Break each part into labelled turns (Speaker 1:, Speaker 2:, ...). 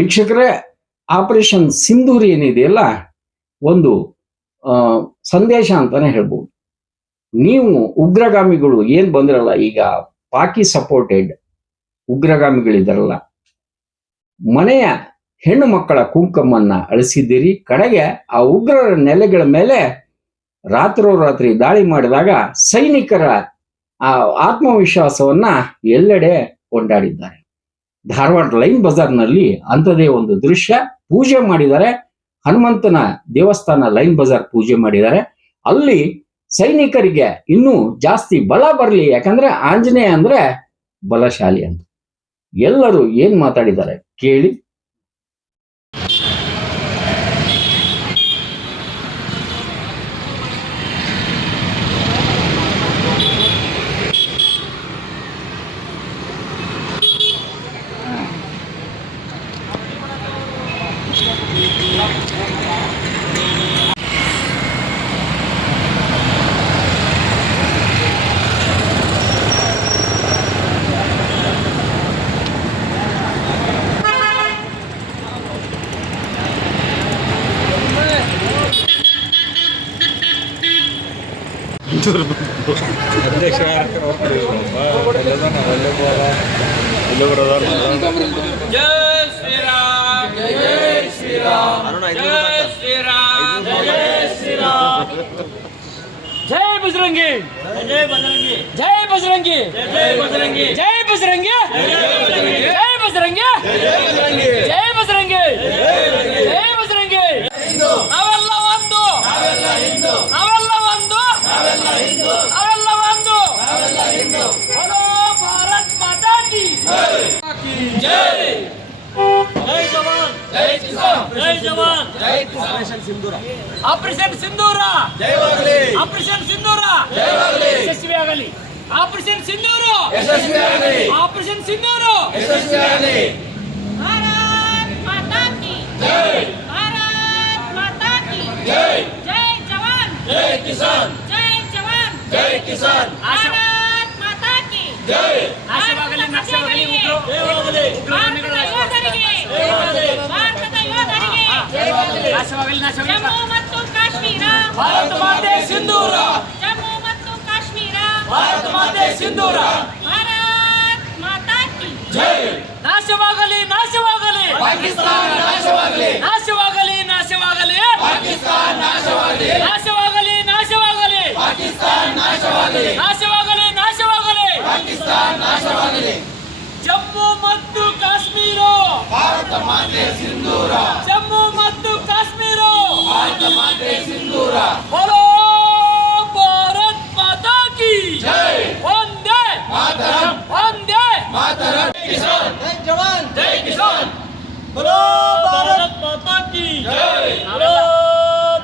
Speaker 1: ವೀಕ್ಷಕರೇ ಆಪರೇಷನ್ ಸಿಂಧೂರಿ ಏನಿದೆಯಲ್ಲ ಒಂದು ಸಂದೇಶ ಅಂತಾನೆ ಹೇಳ್ಬೋದು. ನೀವು ಉಗ್ರಗಾಮಿಗಳು ಏನ್ ಬಂದಿರಲ್ಲ, ಈಗ ಪಾಕಿ ಸಪೋರ್ಟೆಡ್ ಉಗ್ರಗಾಮಿಗಳಿದಾರಲ್ಲ ಮನೆಯ ಹೆಣ್ಣು ಮಕ್ಕಳ ಕುಂಕುಮನ್ನ ಅಳಿಸಿದ್ದೀರಿ, ಕಡೆಗೆ ಆ ಉಗ್ರರ ನೆಲೆಗಳ ಮೇಲೆ ರಾತ್ರೋರಾತ್ರಿ ದಾಳಿ ಮಾಡಿದಾಗ ಸೈನಿಕರ ಆ ಆತ್ಮವಿಶ್ವಾಸವನ್ನ ಎಲ್ಲೆಡೆ ಕೊಂಡಾಡಿದ್ದಾರೆ. ಧಾರವಾಡ ಲೈನ್ ಬಜಾರ್ನಲ್ಲಿ ಅಂಥದೇ ಒಂದು ದೃಶ್ಯ ಪೂಜೆ ಮಾಡಿದ್ದಾರೆ. ಹನುಮಂತನ ದೇವಸ್ಥಾನ ಲೈನ್ ಬಜಾರ್ ಪೂಜೆ ಮಾಡಿದ್ದಾರೆ. ಅಲ್ಲಿ ಸೈನಿಕರಿಗೆ ಇನ್ನೂ ಜಾಸ್ತಿ ಬಲ ಬರಲಿ, ಯಾಕಂದ್ರೆ ಆಂಜನೇಯ ಅಂದ್ರೆ ಬಲಶಾಲಿ ಅಂತ. ಎಲ್ಲರೂ ಏನ್ ಮಾತಾಡಿದ್ದಾರೆ ಕೇಳಿ.
Speaker 2: గుంటూరు అధ్యక్ష జై బజరంగి జై బజరంగి జై బజరంగి జై బజరంగి జై బజరంగి జై బజరంగి జై బజరంగి जय जवान जय किसान जय जवान जय किसान ऑपरेशन सिंधूर
Speaker 3: ಆಪರೇಷನ್ ಸಿಂಧೂರ ಜಯವಾಗಲಿ
Speaker 2: ಆಪರೇಷನ್ ಸಿಂಧೂರ
Speaker 3: ಜಯವಾಗಲಿ
Speaker 2: ಯಶಸ್ವಿಯಾಗಲಿ ಆಪರೇಷನ್ ಸಿಂಧೂರು
Speaker 3: ಯಶಸ್ವಿಯಾಗಲಿ
Speaker 2: ಆಪರೇಷನ್ ಸಿಂಧೂರು
Speaker 3: ಯಶಸ್ವಿಯಾಗಲಿ
Speaker 4: ಭಾರತ್ ಮಾತಾ ಕಿ
Speaker 3: ಜೈ
Speaker 4: ಭಾರತ್ ಮಾತಾ ಕಿ
Speaker 3: ಜೈ
Speaker 4: ಜೈ ಜವಾನ್
Speaker 3: ಜೈ ಕಿಸಾನ್
Speaker 4: ಜೈ ಜವಾನ್
Speaker 3: ಜೈ ಕಿಸಾನ್
Speaker 4: ಭಾರತ್ ಮಾತಾ ಕಿ
Speaker 3: ಜೈ
Speaker 2: ಆಶಾವಾಗಲಿ ನಕ್ಷಾವಾಗಲಿ
Speaker 4: ಜಮ್ಮು ಮತ್ತು ಕಾಶ್ಮೀರ.
Speaker 2: ಭಾರತ ಮಾತೆ ಸಿಂಧೂರ.
Speaker 4: ಜಮ್ಮು ಮತ್ತು ಕಾಶ್ಮೀರ.
Speaker 2: ಭಾರತ ಮಾತೆ ಸಿಂಧೂರ.
Speaker 4: ಭಾರತ್ ಮಾತಾ ಕಿ
Speaker 3: ಜೈ.
Speaker 2: ನಾಶವಾಗಲಿ ನಾಶವಾಗಲಿ.
Speaker 3: ಪಾಕಿಸ್ತಾನ ನಾಶವಾಗಲಿ.
Speaker 2: ನಾಶವಾಗಲಿ ನಾಶವಾಗಲಿ.
Speaker 3: ಪಾಕಿಸ್ತಾನ ನಾಶವಾಗಲಿ.
Speaker 2: ನಾಶವಾಗಲಿ ನಾಶವಾಗಲಿ.
Speaker 3: ಪಾಕಿಸ್ತಾನ ನಾಶವಾಗಲಿ.
Speaker 2: ನಾಶವಾಗಲಿ ನಾಶವಾಗಲಿ.
Speaker 3: ಪಾಕಿಸ್ತಾನ ನಾಶವಾಗಲಿ.
Speaker 2: ಜಮ್ಮು ಮತ್ತು ಕಾಶ್ಮೀರ
Speaker 3: ಭಾರತ ಮಾತೆ ಸಿಂಧೂರ
Speaker 2: ಜಮ್ಮು ಮತ್ತು ಕಾಶ್ಮೀರ
Speaker 3: ಭಾರತ ಮಾತೆ ಸಿಂಧೂರ
Speaker 2: ಬೋಲೋ ಭಾರತ್ ಮಾತಾ ಕಿ
Speaker 3: ಜೈ
Speaker 2: ವಂದೇ
Speaker 3: ಮಾತರಂ
Speaker 2: ವಂದೇ
Speaker 3: ಮಾತರಂ ಕಿಸಾನ್ ಜೈ ಜವಾನ್ ಜೈ ಕಿಸಾನ್
Speaker 2: ಬೋಲೋ ಭಾರತ್ ಮಾತಾ ಕಿ
Speaker 3: ಜೈ
Speaker 2: ಬೋಲೋ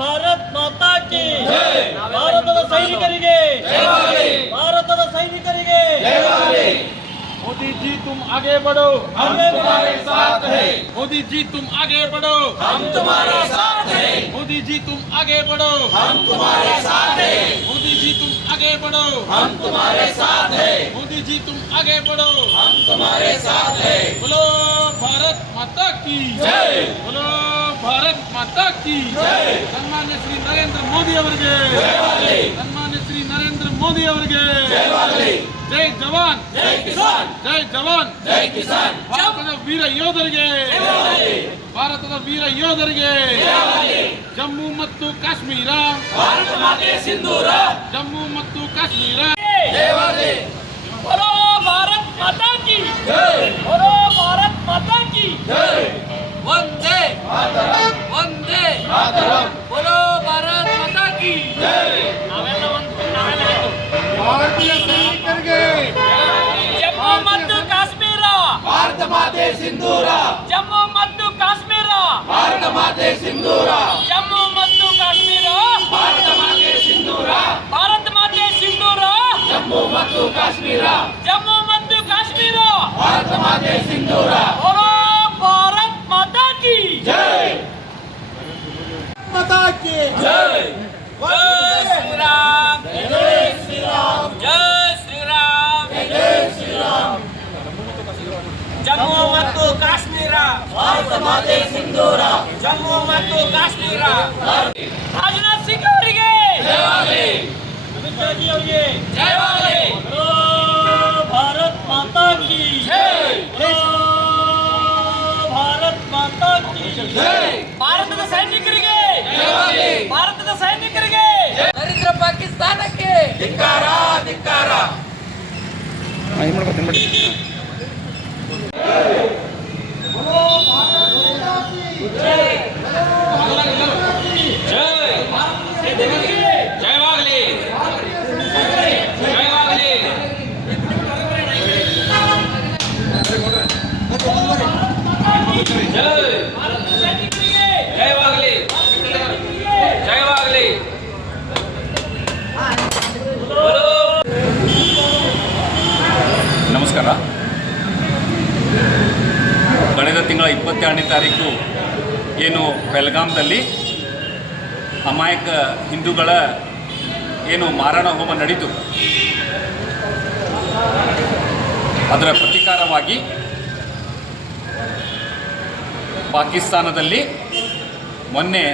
Speaker 2: ಭಾರತ್ ಮಾತಾ ಕಿ
Speaker 3: ಜೈ
Speaker 2: ಭಾರತದ ಸೈನಿಕರಿಗೆ
Speaker 3: ಜೈ
Speaker 2: ಭಾರತದ ಸೈನಿಕರಿಗೆ
Speaker 5: ಜೈ तुम आगे बढ़ो
Speaker 3: हम तुम्हारे साथ हैं
Speaker 5: मोदी जी तुम आगे बढ़ो
Speaker 3: हम तुम्हारे साथ हैं
Speaker 5: मोदी जी तुम आगे बढ़ो
Speaker 3: हम तुम्हारे साथ हैं
Speaker 5: मोदी जी तुम आगे बढ़ो
Speaker 3: हम तुम्हारे साथ हैं
Speaker 5: मोदी जी तुम आगे बढ़ो
Speaker 3: हम तुम्हारे साथ हैं
Speaker 5: बोलो भारत माता की
Speaker 3: जय
Speaker 5: बोलो ಭಾರತ್ ಮಾತಾ ಕಿ
Speaker 3: ಜೈ
Speaker 5: ಸನ್ಮಾನ್ಯ ಶ್ರೀ ನರೇಂದ್ರ ಮೋದಿ ಅವರಿಗೆ
Speaker 3: ಜಯವಾಗಲಿ
Speaker 5: ಸನ್ಮಾನ್ಯ ಶ್ರೀ ನರೇಂದ್ರ ಮೋದಿ ಅವರಿಗೆ ಜೈ ಜವಾನ್
Speaker 3: ಜೈ ಕಿಸಾನ್
Speaker 5: ಜೈ ಜವಾನ್
Speaker 3: ಜೈ ಕಿಸಾನ್
Speaker 5: ಭಾರತದ ವೀರ ಯೋಧರಿಗೆ ಭಾರತದ ವೀರ ಯೋಧರಿಗೆ ಜಮ್ಮು ಮತ್ತು ಕಾಶ್ಮೀರ
Speaker 3: ಭಾರತ ಮಾತೆ ಸಿಂಧೂರ
Speaker 5: ಜಮ್ಮು ಮತ್ತು ಕಾಶ್ಮೀರ
Speaker 3: ಭಾರತ್ ಮಾತಾ ಕಿ ಸಿಂಧೂರ.
Speaker 2: ಜಮ್ಮು ಮತ್ತು ಕಾಶ್ಮೀರ.
Speaker 3: ಭಾರತ ಮಾತೆ ಸಿಂಧೂರ.
Speaker 2: ಜಮ್ಮು ಮತ್ತು ಕಾಶ್ಮೀರ.
Speaker 3: ಭಾರತ ಮಾತೆ ಸಿಂಧೂರ.
Speaker 2: ಭಾರತ ಮಾತೆ ಸಿಂಧೂರ.
Speaker 3: ಜಮ್ಮು ಮತ್ತು ಕಾಶ್ಮೀರ.
Speaker 2: ಜಮ್ಮು ಮತ್ತು ಕಾಶ್ಮೀರ.
Speaker 3: ಭಾರತ ಮಾತೆ ಸಿಂಧೂರ.
Speaker 2: ಭಾರತದ ಸೈನಿಕರಿಗೆ ಭಾರತದ ಸೈನಿಕರಿಗೆ. ದರಿದ್ರ ಪಾಕಿಸ್ತಾನಕ್ಕೆ. ಧಿಕ್ಕಾರ ಧಿಕ್ಕಾರ. ಜೈ
Speaker 6: ನಮಸ್ಕಾರ. ಕಳೆದ ತಿಂಗಳ ಇಪ್ಪತ್ತೆರಡನೇ ತಾರೀಕು ಏನು ಬೆಲ್ಗಾಮ್ದಲ್ಲಿ ಅಮಾಯಕ ಹಿಂದೂಗಳ ಏನು ಮಾರಣ ಹೋಮ ನಡೀತು. ಅದರ ಪ್ರತೀಕಾರವಾಗಿ ಪಾಕಿಸ್ತಾನದಲ್ಲಿ ಮೊನ್ನೆ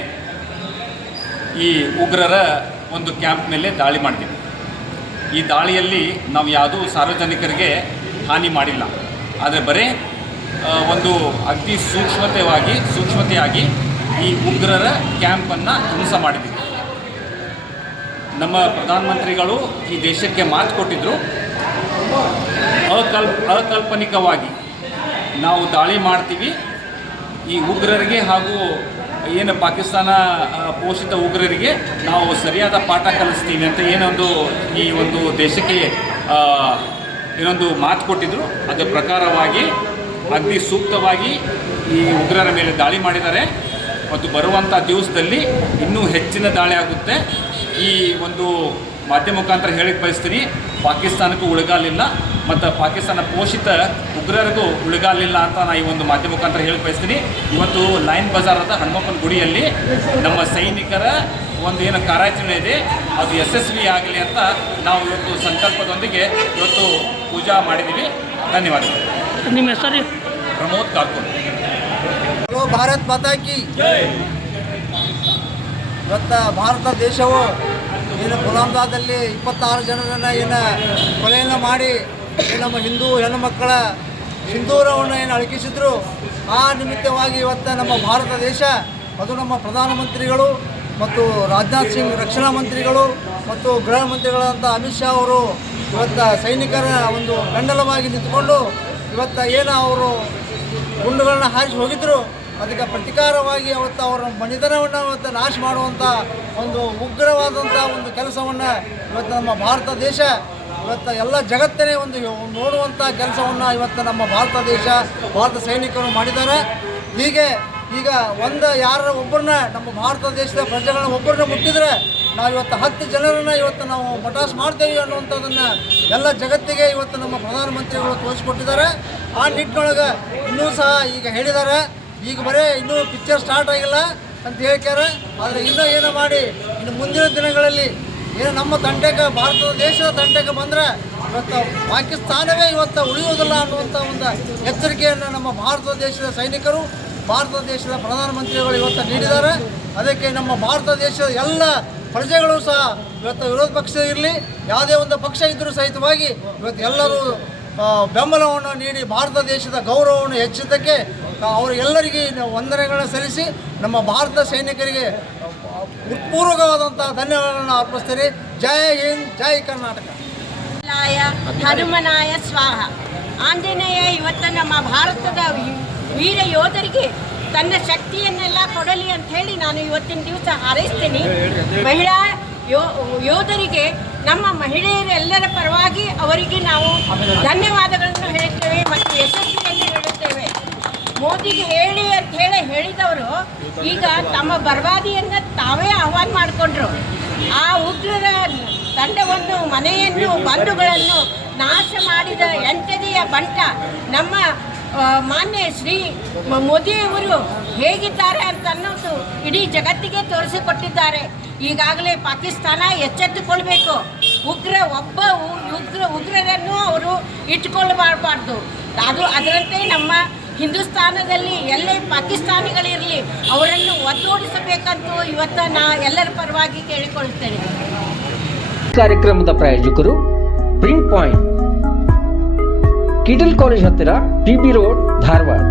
Speaker 6: ಈ ಉಗ್ರರ ಒಂದು ಕ್ಯಾಂಪ್ ಮೇಲೆ ದಾಳಿ ಮಾಡಿದ್ವಿ. ಈ ದಾಳಿಯಲ್ಲಿ ನಾವು ಯಾವುದೂ ಸಾರ್ವಜನಿಕರಿಗೆ ಹಾನಿ ಮಾಡಿಲ್ಲ. ಆದರೆ ಬರೀ ಒಂದು ಅತಿ ಸೂಕ್ಷ್ಮತೆವಾಗಿ, ಸೂಕ್ಷ್ಮತೆಯಾಗಿ ಈ ಉಗ್ರರ ಕ್ಯಾಂಪನ್ನು ಧ್ವಂಸ ಮಾಡಿದ್ದೀವಿ ನಮ್ಮ ಪ್ರಧಾನಮಂತ್ರಿಗಳು ಈ ದೇಶಕ್ಕೆ ಮಾತು ಕೊಟ್ಟಿದ್ದರು ಅಕಲ್ಪ ಅಕಲ್ಪನಿಕವಾಗಿ ನಾವು ದಾಳಿ ಮಾಡ್ತೀವಿ. ಈ ಉಗ್ರರಿಗೆ ಹಾಗೂ ಏನು ಪಾಕಿಸ್ತಾನ ಪೋಷಿತ ಉಗ್ರರಿಗೆ ನಾವು ಸರಿಯಾದ ಪಾಠ ಕಲಿಸ್ತೀವಿ ಅಂತ ಏನೊಂದು ಈ ಒಂದು ದೇಶಕ್ಕೆ ಏನೊಂದು ಮಾತು ಕೊಟ್ಟಿದ್ರು, ಅದರ ಪ್ರಕಾರವಾಗಿ ಅತಿ ಸೂಕ್ತವಾಗಿ ಈ ಉಗ್ರರ ಮೇಲೆ ದಾಳಿ ಮಾಡಿದ್ದಾರೆ. ಮತ್ತು ಬರುವಂಥ ದಿವಸದಲ್ಲಿ ಇನ್ನೂ ಹೆಚ್ಚಿನ ದಾಳಿ ಆಗುತ್ತೆ. ಈ ಒಂದು ಮಾಧ್ಯಮ ಮುಖಾಂತರ ಹೇಳಿಕ್ಕೆ ಬಯಸ್ತೀನಿ, ಪಾಕಿಸ್ತಾನಕ್ಕೂ ಉಳಗಾಲಿಲ್ಲ ಮತ್ತು ಪಾಕಿಸ್ತಾನ ಪೋಷಿತ ಉಗ್ರರಿಗೂ ಉಳಿಗಾಲಿಲ್ಲ ಅಂತ ನಾನು ಈ ಒಂದು ಮಾಧ್ಯಮ ಮುಖಾಂತರ ಹೇಳಿ ಬಯಸ್ತೀನಿ. ಇವತ್ತು ಲೈನ್ ಬಜಾರದ ಹನುಮಪ್ಪನ ಗುಡಿಯಲ್ಲಿ ನಮ್ಮ ಸೈನಿಕರ ಒಂದು ಏನು ಕಾರ್ಯಾಚರಣೆ ಇದೆ. ಅದು ಯಶಸ್ವಿ ಆಗಲಿ ಅಂತ ನಾವು ಇವತ್ತು ಸಂಕಲ್ಪದೊಂದಿಗೆ ಇವತ್ತು ಪೂಜಾ ಮಾಡಿದ್ದೀವಿ ಧನ್ಯವಾದಗಳು.
Speaker 2: ನಿಮ್ಮ ಹೆಸರು
Speaker 6: ಪ್ರಮೋದ್ ಕಾಕೂರ್.
Speaker 7: ಹಲೋ ಭಾರತ್ ಮಾತಾಕಿ ಇವತ್ತು ಭಾರತ ದೇಶವು ಏನು ಗುಲಾಮ್ದಾದಲ್ಲಿ ಇಪ್ಪತ್ತಾರು ಜನರನ್ನು ಏನು ಕೊಲೆಯನ್ನು ಮಾಡಿ ನಮ್ಮ ಹಿಂದೂ ಹೆಣ್ಣು ಮಕ್ಕಳ ಸಿಂಧೂರವನ್ನು ಏನು ಅಳಕಿಸಿದ್ರು, ಆ ನಿಮಿತ್ತವಾಗಿ ಇವತ್ತು ನಮ್ಮ ಭಾರತ ದೇಶ, ಅದು ನಮ್ಮ ಪ್ರಧಾನಮಂತ್ರಿಗಳು ಮತ್ತು ರಾಜನಾಥ್ ಸಿಂಗ್ ರಕ್ಷಣಾ ಮಂತ್ರಿಗಳು ಮತ್ತು ಗೃಹ ಮಂತ್ರಿಗಳಾದಂಥ ಅಮಿತ್ ಶಾ ಅವರು ಇವತ್ತು ಸೈನಿಕರ ಒಂದು ಬೆಂಬಲವಾಗಿ ನಿಂತುಕೊಂಡು ಇವತ್ತು ಏನು ಅವರು ಗುಂಡುಗಳನ್ನ ಹಾರಿಸಿ ಹೋಗಿದ್ರು, ಅದಕ್ಕೆ ಪ್ರತಿಕಾರವಾಗಿ ಅವತ್ತು ಅವರ ಮನಿತನವನ್ನು ಅವತ್ತು ನಾಶ ಮಾಡುವಂಥ ಒಂದು ಉಗ್ರವಾದಂಥ ಒಂದು ಕೆಲಸವನ್ನು ಇವತ್ತು ನಮ್ಮ ಭಾರತ ದೇಶ ಇವತ್ತು ಎಲ್ಲ ಜಗತ್ತನೇ ಒಂದು ನೋಡುವಂಥ ಕೆಲಸವನ್ನು ಇವತ್ತು ನಮ್ಮ ಭಾರತ ದೇಶ, ಭಾರತ ಸೈನಿಕರು ಮಾಡಿದ್ದಾರೆ. ಹೀಗೆ ಈಗ ಒಂದು ಯಾರ ಒಬ್ಬರನ್ನ ನಮ್ಮ ಭಾರತ ದೇಶದ ಪ್ರಜೆಗಳನ್ನ ಒಬ್ಬರನ್ನ ಮುಟ್ಟಿದರೆ ನಾವು ಇವತ್ತು ಹತ್ತು ಜನರನ್ನು ಇವತ್ತು ನಾವು ಮಟಾಸ್ ಮಾಡ್ತೇವೆ ಅನ್ನುವಂಥದ್ದನ್ನು ಎಲ್ಲ ಜಗತ್ತಿಗೆ ಇವತ್ತು ನಮ್ಮ ಪ್ರಧಾನಮಂತ್ರಿಗಳು ತೋರಿಸ್ಕೊಟ್ಟಿದ್ದಾರೆ. ಆ ನಿಟ್ಟಿನೊಳಗೆ ಇನ್ನೂ ಸಹ ಈಗ ಹೇಳಿದ್ದಾರೆ. ಈಗ ಬರೇ ಇನ್ನೂ ಪಿಕ್ಚರ್ ಸ್ಟಾರ್ಟ್ ಆಗಿಲ್ಲ ಅಂತ ಹೇಳ್ತಾರೆ ಆದರೆ ಇನ್ನೂ ಏನು ಮಾಡಿ ಇನ್ನು ಮುಂದಿನ ದಿನಗಳಲ್ಲಿ ಏನು ನಮ್ಮ ತಂಡಕ್ಕೆ ಭಾರತ ದೇಶದ ತಂಡಕ್ಕೆ ಬಂದರೆ ಇವತ್ತು ಪಾಕಿಸ್ತಾನವೇ ಇವತ್ತು ಉಳಿಯುವುದಿಲ್ಲ ಅನ್ನುವಂಥ ಒಂದು ಎಚ್ಚರಿಕೆಯನ್ನು ನಮ್ಮ ಭಾರತ ದೇಶದ ಸೈನಿಕರು, ಭಾರತ ದೇಶದ ಪ್ರಧಾನಮಂತ್ರಿಗಳು ಇವತ್ತು ನೀಡಿದ್ದಾರೆ. ಅದಕ್ಕೆ ನಮ್ಮ ಭಾರತ ದೇಶದ ಎಲ್ಲ ಪ್ರಜೆಗಳು ಸಹ ಇವತ್ತು ವಿರೋಧ ಪಕ್ಷ ಇರಲಿ, ಯಾವುದೇ ಒಂದು ಪಕ್ಷ ಇದ್ದರೂ ಸಹಿತವಾಗಿ ಇವತ್ತು ಎಲ್ಲರೂ ಬೆಂಬಲವನ್ನು ನೀಡಿ ಭಾರತ ದೇಶದ ಗೌರವವನ್ನು ಹೆಚ್ಚಿದ್ದಕ್ಕೆ ಅವರೆಲ್ಲರಿಗೆ ವಂದನೆಗಳನ್ನು ಸಲ್ಲಿಸಿ ನಮ್ಮ ಭಾರತ ಸೈನಿಕರಿಗೆ ಹೃತ್ಪೂರ್ವಕವಾದಂಥ ಧನ್ಯವಾದಗಳನ್ನು ಅರ್ಪಿಸ್ತೀರಿ ಜೈ ಹಿಂದ್, ಜೈ ಕರ್ನಾಟಕ.
Speaker 4: ಹನುಮನಾಯ, ಸ್ವಾಹ. ಆಂಜನೇಯ, ಇವತ್ತು ನಮ್ಮ ಭಾರತದ ವೀರ ಯೋಧರಿಗೆ ತನ್ನ ಶಕ್ತಿಯನ್ನೆಲ್ಲ ಕೊಡಲಿ ಅಂತ ಹೇಳಿ ನಾನು ಇವತ್ತಿನ ದಿವಸ ಹಾರೈಸ್ತೀನಿ. ಮಹಿಳಾ ಯೋಧರಿಗೆ, ನಮ್ಮ ಮಹಿಳೆಯರೆಲ್ಲರ ಪರವಾಗಿ ಅವರಿಗೆ ನಾವು ಧನ್ಯವಾದಗಳನ್ನು ಹೇಳ್ತೇವೆ ಮತ್ತು ಹೇಳುತ್ತೇವೆ ಮೋದಿಗೆ ಹೇಳಿ ಅಂತ ಹೇಳಿ ಹೇಳಿದವರು, ಈಗ ತಮ್ಮ ಬರ್ಬಾದಿಯನ್ನು ತಾವೇ ಆಹ್ವಾನ ಮಾಡಿಕೊಂಡ್ರು. ಆ ಉಗ್ರರ ತಂಡವನ್ನು ಮನೆಯನ್ನು, ಬಂಧುಗಳನ್ನು ನಾಶ ಮಾಡಿದ ಎಂಟನೆಯ ಬಂಟ ನಮ್ಮ ಮಾನ್ಯ ಶ್ರೀ ಮೋದಿಯವರು ಹೇಗಿದ್ದಾರೆ ಅಂತ ಅನ್ನೋದು ಇಡೀ ಜಗತ್ತಿಗೆ ತೋರಿಸಿಕೊಟ್ಟಿದ್ದಾರೆ. ಈಗಾಗಲೇ ಪಾಕಿಸ್ತಾನ ಎಚ್ಚೆತ್ತುಕೊಳ್ಬೇಕು. ಉಗ್ರ ಒಬ್ಬ ಉಗ್ರ ಉಗ್ರರನ್ನು ಅವರು ಇಟ್ಕೊಳ್ಳಬಾರಬಾರ್ದು ಅದು ಅದರಂತೆ ನಮ್ಮ ಹಿಂದೂಸ್ತಾನದಲ್ಲಿ ಎಲ್ಲೇ ಪಾಕಿಸ್ತಾನಿಗಳಿರಲಿ ಅವರನ್ನು ಒತ್ತೋಡಿಸಬೇಕಂತ ಇವತ್ತು ನಾ ಎಲ್ಲರ ಪರವಾಗಿ ಕೇಳಿಕೊಳ್ಳುತ್ತೇನೆ.
Speaker 8: ಕಾರ್ಯಕ್ರಮದ ಪ್ರಾಯೋಜಕರು ಪ್ರಿಂಟ್ ಪಾಯಿಂಟ್ ಕಿಟಲ್ ಕಾಲೇಜ್ ಹತ್ತಿರ ಟಿ ಬಿ ರೋಡ್ ಧಾರವಾಡ.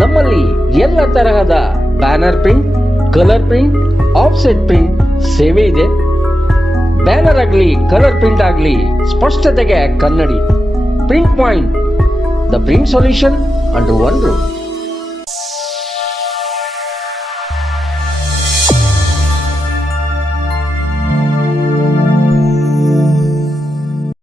Speaker 8: ನಮ್ಮಲ್ಲಿ ಎಲ್ಲ ತರಹದ banner print, colour print, offset print ಸೇವೆ ಇದೆ. ಬ್ಯಾನರ್ ಆಗಲಿ, ಕಲರ್ ಪ್ರಿಂಟ್ ಆಗಲಿ ಸ್ಪಷ್ಟತೆಗೆ ಕನ್ನಡಿ. Print point the print solution under one roof.